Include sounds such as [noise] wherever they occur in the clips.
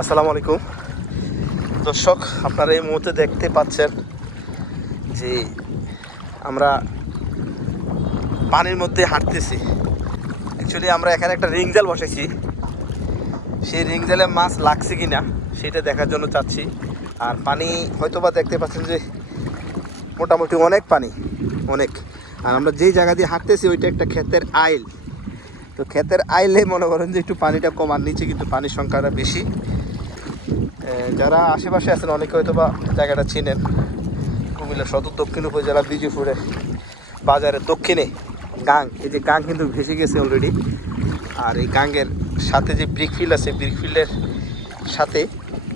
আসসালামু আলাইকুম। দর্শক, আপনারা এই মুহূর্তে দেখতে পাচ্ছেন যে আমরা পানির মধ্যে হাঁটতেছি। অ্যাকচুয়ালি আমরা এখানে একটা রিং জাল বসেছি সেই রিং জালে মাছ লাগছে কি না সেটা দেখার জন্য চাচ্ছি। আর পানি হয়তো বা দেখতে পাচ্ছেন যে মোটামুটি অনেক পানি, অনেক। আর আমরা যেই জায়গা দিয়ে হাঁটতেছি, ওইটা একটা ক্ষেতের আইল। তো ক্ষেতের আইলে মনে করেন যে একটু পানিটা কম, আর নিচে কিন্তু পানির সংখ্যাটা বেশি। যারা আশেপাশে আছেন, অনেকে হয়তো বা জায়গাটা চিনেন। কুমিল্লা সদর দক্ষিণ উপজেলা, বিজুপুরে, বাজারের দক্ষিণে গাং। এই যে গাং কিন্তু ভেসে গেছে অলরেডি আর এই গাঙ্গের সাথে যে ব্রিক ফিল্ড আছে ব্রিক ফিল্ডের সাথে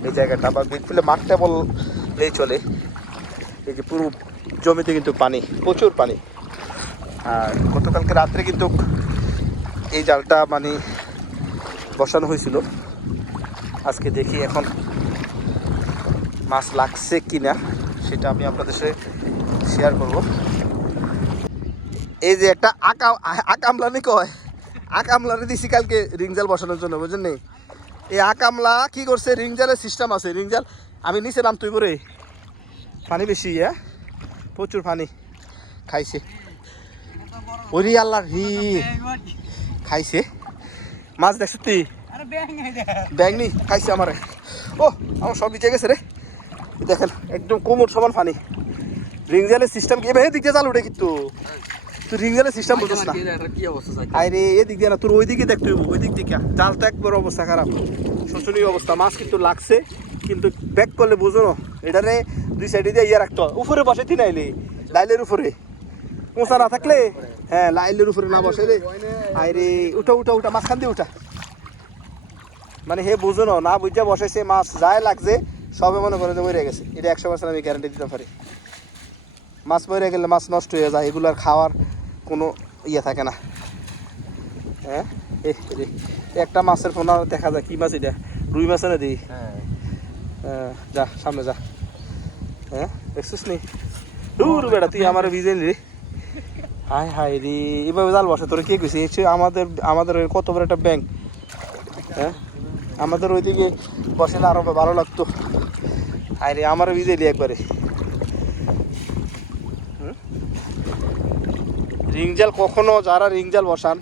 এই জায়গাটা, বা ব্রিক ফিল্ডের মাঠটা বললেই চলে। এই যে পুরো জমিতে কিন্তু পানি, প্রচুর পানি। আর গতকালকে রাত্রে কিন্তু এই জালটা মানে বসানো হয়েছিল। আজকে দেখি এখন মাছ লাগছে কি না সেটা আমি আপনাদের সাথে শেয়ার করব। এই যে একটা আকা আকামলানি কয়? আকামলানি দিছি কালকে রিংজাল বসানোর জন্য বুঝলেন নি? এই আকামলা কি করছে? রিংজালের সিস্টেম আছে রিংজাল আমি নিচে নাম তুই করে পানি বেশি হ্যাঁ? প্রচুর পানি খাইছে। ওরি আল্লাহ হি খাইছে। মাছ দেখছ তুই ব্যাং নি খাইছে আমারে। ও আমার সব নিচে গেছে রে। দেখেন একদম কোমর সমান পানি রিংজালের সিস্টেম কি? এবার এদিক দিয়ে চালু রে কিন্তু। তুই রিংজালের সিস্টেম বলছিস না। আরে এদিক দিয়ে না তোর ওই দিকে দেখতে ওই দিক থেকে জালটা একবার অবস্থা খারাপ। শোচনীয় অবস্থা মাছ কিন্তু লাগছে কিন্তু ব্যাক করলে বুঝো না। এটারে দুই সাইডে দিয়ে ইয়ে রাখতো উপরে বসে তিন আইলে লাইলের উপরে। মোচা না থাকলে? হ্যাঁ লাইলের উপরে না বসে রে। আরে উঠা উঠা উঠা মাঝখান দিয়ে উঠা। মানে হে বুঝো না না বুঝা বসাইছে মাছ যায় লাগছে। সবে মনে করে যে মরে গেছে। এটা একশো পার্সেন্ট আমি গ্যারান্টি দিতে পারি। মাছ মরে গেলে মাছ নষ্ট হয়ে যায় এগুলো খাওয়ার কোনো ইয়ে থাকে না। হ্যাঁ? একটা মাছের পোনা দেখা যায় কি মাছ এটা? রুই মাছ না দিই? হ্যাঁ, যা সামনে যা। হ্যাঁ দেখছিস নি? দূর বেটা তুই আমার ভিজে রে। হাই হাই রে এভাবে জাল বসে তোর কে কইছে? আমাদের আমাদের কত বড় একটা ব্যাংক হ্যাঁ? আমাদের ওইদিকে বসলে আরও ভালো লাগতো। হাই রে আমার ভিজেলি একবারে। হুম? রিং জাল কখনো যারা রিং জাল বসান,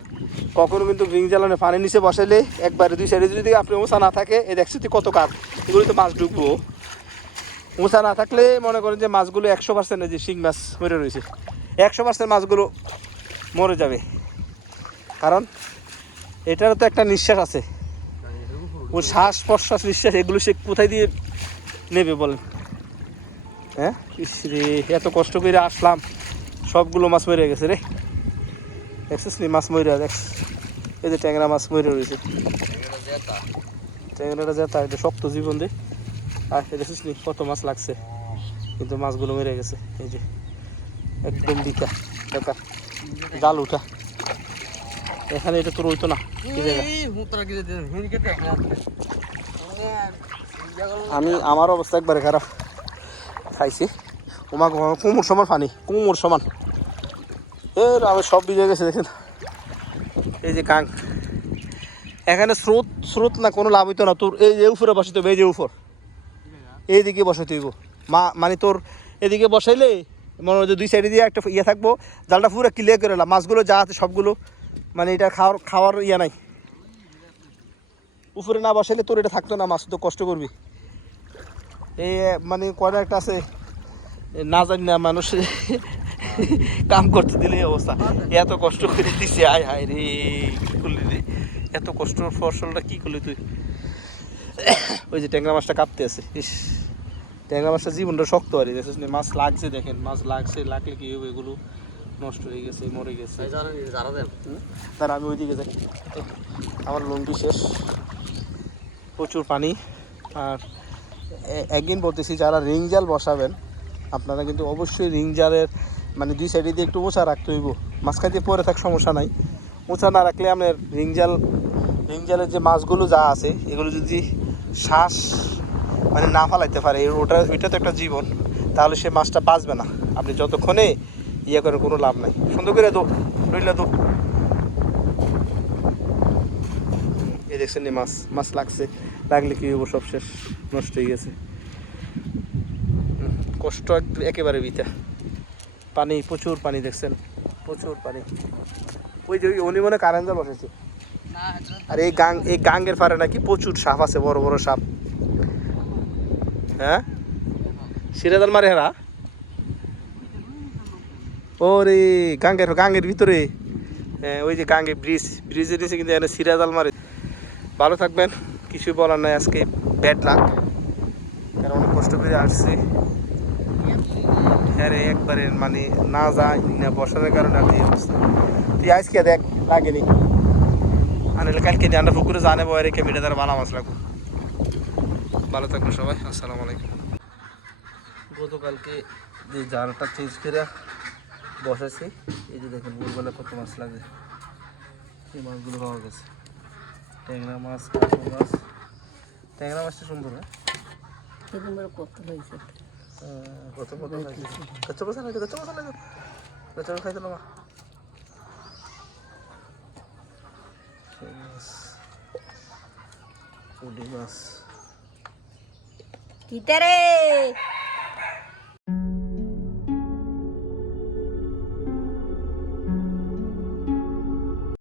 কখনো কিন্তু রিং জাল মানে পানির নিচে বসাইলে একবারে দুই সাইডে যদি আপনি মশা না থাকে, এই দেখছি কত কাপ এগুলো তো মাছ ঢুকবো। মশা না থাকলে মনে করেন যে মাছগুলো একশো পার্সেন্ট যে শিং মাছ মরে রয়েছে। একশো পার্সেন্ট মাছগুলো মরে যাবে। কারণ এটারও তো একটা নিঃশ্বাস আছে। ও শ্বাস প্রশ্বাস নিঃশ্বাস, এগুলো সে কোথায় দিয়ে নেবে বলেন? হ্যাঁ? রে, এত কষ্ট করে আসলাম। সবগুলো মাছ মরে গেছে রে। দেখছিস নি মাছ মরে দেখ এই যে ট্যাংরা মাছ মরে রয়েছে। ট্যাংরাটা যেটা এটা শক্ত জীবন দে আর দেখছিস নি, কত মাছ লাগছে। কিন্তু মাছগুলো মেরে গেছে। এই যে, একদম বিকা। দেখা, জাল উঠা। এখানে এটা তোর হইতো না আমি আমার অবস্থা একবারে খারাপ। খাইছি। ওমা কোমর সমান পানি কোমর সমান। এর আমি সব ভিজে গেছে দেখেন। এই যে কাং এখানে স্রোত স্রোত না কোনো লাভ হইতো না। তোর এই যে উপরে বসাইতে হবে এই যে উপর। এইদিকে বসাইতে হইব। মা মানে তোর এদিকে বসাইলে মনে হয় যে দুই সাইডে দিয়ে একটা ইয়ে থাকব। জালটা পুরো ক্লিয়ার করে এলাম মাছগুলো যা আছে সবগুলো মানে এটা খাওয়ার খাওয়ার ইয়ে নাই। উপরে না বসাইলে তোর এটা থাকতো না, মাছ তো কষ্ট করবি। এই মানে কয়টা একটা আছে না জানি না মানুষ [laughs] কাম করতে দিলে এই অবস্থা। এত কষ্ট করে দিছে, আয় হায় রে, কি করলি রে? এত কষ্ট, ফসলটা কি করলি তুই? ওই যে ট্যাংরা মাছটা কাঁপতে আছে, ইস। ট্যাংরা মাছটা জীবনটা শক্ত আর মাছ লাগছে দেখেন, মাছ লাগছে, লাগলে কি হবে এগুলো? নষ্ট হয়ে গেছে মরে গেছে। তার আমি ওইদিকে যাই। আমার লুঙ্গি শেষ। প্রচুর পানি। আর একদিন বলতেছি যারা রিং জাল বসাবেন আপনারা কিন্তু অবশ্যই রিং জালের মানে দুই সাইডে দিয়ে একটু মোছা রাখতে হইব। মাঝখান দিয়ে পরে থাক সমস্যা নাই। মোছা না রাখলে আপনার রিং জাল রিং জালের যে মাছগুলো যা আছে এগুলো যদি শ্বাস মানে না ফালাইতে পারে ওটা ওইটা তো একটা জীবন। তাহলে সে মাছটা বাঁচবে না। আপনি যতক্ষণে ইয়ে করে কোনো লাভ নাই। সুন্দর করে দো রইলে তো এই দেখছেন নি মাছ মাছ লাগছে। লাগলে কি হব সব শেষ নষ্ট হয়ে গেছে। কষ্ট এক- একেবারে বিতা পানি প্রচুর পানি দেখছেন প্রচুর পানি। ওই যে উনি মনে কারেন্ট জল বসেছে আর এই গাং এই গাঙ্গের পারে নাকি প্রচুর সাপ আছে বড় বড় সাপ। হ্যাঁ? সিরাজাল মারে হেরা। ওরে গাঙ্গের গাঙ্গের ভিতরে। হ্যাঁ, ওই যে গাঙ্গে ব্রিজ ব্রিজের নিচে কিন্তু এখানে সিরাজাল মারে ভালো থাকবেন কিছু বলার নাই আজকে ব্যাড লাক কারণ অনেক কষ্ট করে আসছি। হ্যাঁ রে একবারে মানে না যায় না বসানোর কারণে আর এই অবস্থা তুই আজকে দেখ লাগেনি আনলে কালকে আমরা পুকুরে জানে বয় রেখে মিটে তারা বানা মাছ লাগবো। ভালো থাকবেন সবাই আসসালামু আলাইকুম। গতকালকে যে জালটা চেঞ্জ করে বসাইছি। এই যে দেখেন ভোরবেলা কত মাছ লাগে। এই মাছগুলো পাওয়া গেছে। ট্যাংরা মাছ কাঁকড়া মাছ। ট্যাংরা মাছটা সুন্দর হ্যাঁ? কত হয়েছে? কত কত কত কত লাগে কত কত লাগে কত খাইতে না মাছ। কিতে রে?